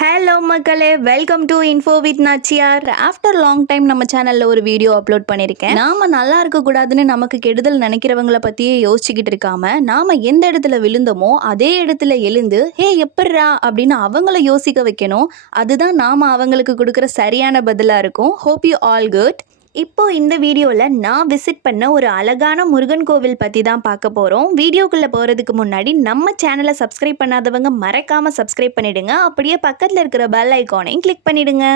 Hello மக்களே. Welcome to info with Nachiyar after long time நம்ம சேனலில் ஒரு வீடியோ அப்லோட் பண்ணியிருக்கேன் நாம நல்லா இருக்கக்கூடாதுன்னு நமக்கு கெடுதல் நினைக்கிறவங்கள பற்றியே யோசிச்சுக்கிட்டு இருக்காம நாம எந்த இடத்துல விழுந்தோமோ அதே இடத்துல எழுந்து ஹே எப்பட்றா? அப்படின்னு அவங்கள யோசிக்க வைக்கணும். அதுதான் நாம அவங்களுக்கு கொடுக்குற சரியான பதிலாக இருக்கும். ஹோப் யூ ஆல் குட் இப்போ இந்த வீடியோவில் நான் விசிட் பண்ண ஒரு அழகான முருகன் கோவில் பற்றி தான் பார்க்க போகிறோம் வீடியோக்குள்ளே போகிறதுக்கு முன்னாடி நம்ம சேனலை சப்ஸ்கிரைப் பண்ணாதவங்க மறக்காமல் சப்ஸ்கிரைப் பண்ணிடுங்க. அப்படியே பக்கத்தில் இருக்கிற பெல் ஐக்கானையும் கிளிக் பண்ணிடுங்க.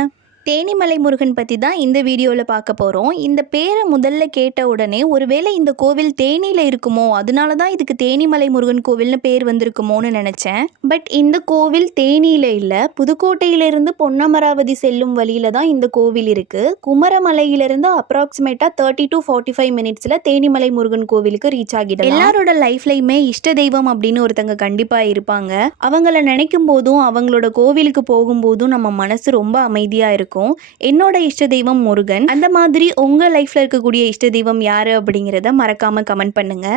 தேனிமலை முருகன் பற்றி தான் இந்த வீடியோவில் பார்க்க போகிறோம் இந்த பேரை முதல்ல கேட்ட உடனே ஒருவேளை இந்த கோவில் தேனியில் இருக்குமோ? அதனால தான் இதுக்கு தேனிமலை முருகன் கோவில்னு பேர் வந்திருக்குமோன்னு நினச்சேன். பட் இந்த கோவில் தேனியில் இல்லை. புதுக்கோட்டையிலிருந்து பொன்னமராவதி செல்லும் வழியில் தான் இந்த கோவில் இருக்குது குமரமலையிலிருந்து அப்ராக்சிமேட்டாக தேர்ட்டி டு ஃபார்ட்டி ஃபைவ் மினிட்ஸில் தேனிமலை முருகன் கோவிலுக்கு ரீச் ஆகிடும் எல்லாரோட லைஃப்லையுமே இஷ்ட தெய்வம் அப்படின்னு ஒருத்தங்க கண்டிப்பாக இருப்பாங்க. அவங்கள நினைக்கும் போதும் அவங்களோட கோவிலுக்கு போகும்போதும் நம்ம மனசு ரொம்ப அமைதியாக இருக்கும். என்னோட இஷ்ட தெய்வம் முருகன். அந்த மாதிரி உங்கள் லைஃப்பில் இருக்கக்கூடிய இஷ்ட தெய்வம் யார் அப்படிங்கிறத மறக்காமல் கமெண்ட் பண்ணுங்க.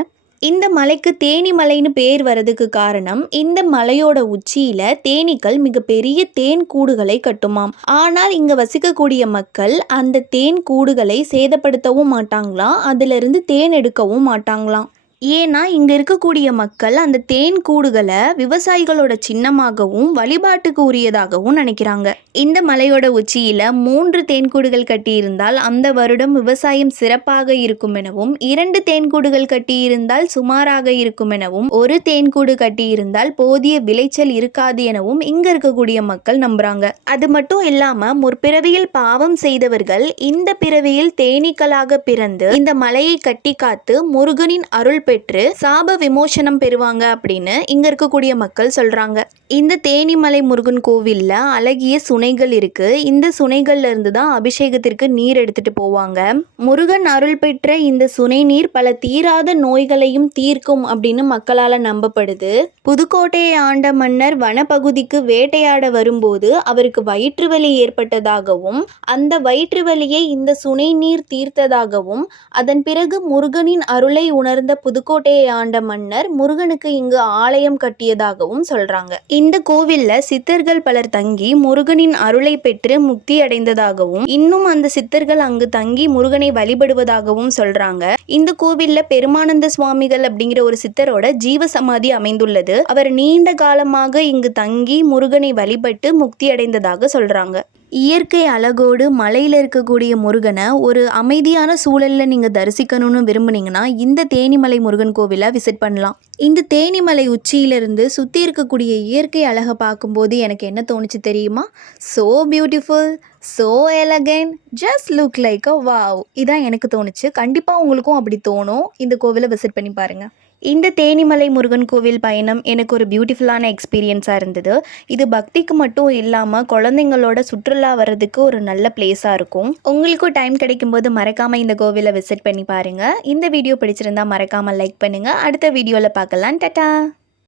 இந்த மலைக்கு தேனி மலைன்னு பேர் வரதுக்கு காரணம் இந்த மலையோட உச்சியில தேனீக்கள் மிகப்பெரிய தேன் கூடுகளை கட்டுமாம். ஆனால் இங்க வசிக்கக்கூடிய மக்கள் அந்த தேன் கூடுகளை சேதப்படுத்தவும் மாட்டாங்களாம் அதுல இருந்து தேன் எடுக்கவும் மாட்டாங்களாம். ஏன்னா இங்கே இருக்கக்கூடிய மக்கள் அந்த தேன் கூடுகளை விவசாயிகளோட சின்னமாகவும் வழிபாட்டுக்கு உரியதாகவும் நினைக்கிறாங்க. இந்த மலையோட உச்சியில் மூன்று தேன்கூடுகள் கட்டியிருந்தால் அந்த வருடம் விவசாயம் சிறப்பாக இருக்கும் எனவும் இரண்டு தேன்கூடுகள் கட்டியிருந்தால் சுமாராக இருக்கும் எனவும் ஒரு தேன்கூடு கட்டியிருந்தால் போதிய விளைச்சல் இருக்காது எனவும் இங்கே இருக்கக்கூடிய மக்கள் நம்புகிறாங்க அது மட்டும் இல்லாமல் முற்பிறவியில் பாவம் செய்தவர்கள் இந்த பிறவியில் தேனீக்களாக பிறந்து இந்த மலையை கட்டி காத்து முருகனின் அருள் பெற்று சாப விமோசனம் பெறுவாங்க அப்படின்னு இங்க இருக்கக்கூடிய மக்கள் சொல்றாங்க. இந்த தேனிமலை முருகன் கோவில்ல அழகிய சுனைகள் இருக்கு. இந்த சுனைகள்ல இருந்து தான் அபிஷேகத்திற்கு நீர் எடுத்துட்டு போவாங்க. முருகன் அருள் பெற்ற இந்த சுனை நீர் பல தீராத நோய்களையும் தீர்க்கும் அப்படின்னு மக்களால நம்பப்படுது. புதுக்கோட்டையை ஆண்ட மன்னர் வனப்பகுதிக்கு வேட்டையாட வரும்போது அவருக்கு வயிற்று வலி ஏற்பட்டதாகவும் அந்த வயிற்று வலியை இந்த சுனை நீர் தீர்த்ததாகவும் அதன் பிறகு முருகனின் அருளை உணர்ந்த புதுக்கோட்டையை ஆண்ட மன்னர் முருகனுக்கு இங்கு ஆலயம் கட்டியதாகவும் சொல்றாங்க. இந்த கோவில்ல சித்தர்கள் பலர் தங்கி முருகனின் அருளை பெற்று முக்தி அடைந்ததாகவும் இன்னும் அந்த சித்தர்கள் அங்கு தங்கி முருகனை வழிபடுவதாகவும் சொல்றாங்க. இந்த கோவில்ல பெருமானந்த சுவாமிகள் அப்படிங்கிற ஒரு சித்தரோட ஜீவ சமாதி அமைந்துள்ளது. அவர் நீண்ட காலமாக இங்கு தங்கி முருகனை வழிபட்டு முக்தி அடைந்ததாக சொல்றாங்க. இயற்கை அழகோடு மலையில் இருக்கக்கூடிய முருகனை ஒரு அமைதியான சூழலில் நீங்கள் தரிசிக்கணும்னு விரும்புனீங்கன்னா இந்த தேனிமலை முருகன் கோவிலை விசிட் பண்ணலாம். இந்த தேனிமலை உச்சியிலிருந்து சுற்றி இருக்கக்கூடிய இயற்கை அழகை பார்க்கும்போது எனக்கு என்ன தோணுச்சு தெரியுமா? So beautiful so elegant just look like a wow இதான் எனக்கு தோணுச்சு. கண்டிப்பாக உங்களுக்கும் அப்படி தோணும். இந்த கோவிலை விசிட் பண்ணி பாருங்கள் இந்த தேனிமலை முருகன் கோவில் பயணம் எனக்கு ஒரு பியூட்டிஃபுல்லான எக்ஸ்பீரியன்ஸாக இருந்தது. இது பக்திக்கு மட்டும் இல்லாமல் குழந்தைங்களோட சுற்றுலா வர்றதுக்கு ஒரு நல்ல பிளேஸாக இருக்கும். உங்களுக்கும் டைம் கிடைக்கும்போது மறக்காமல் இந்த கோவிலை விசிட் பண்ணி பாருங்கள் இந்த வீடியோ பிடிச்சிருந்தா மறக்காமல் லைக் பண்ணுங்கள் அடுத்த வீடியோவில் பார்க்கலாம். டட்டா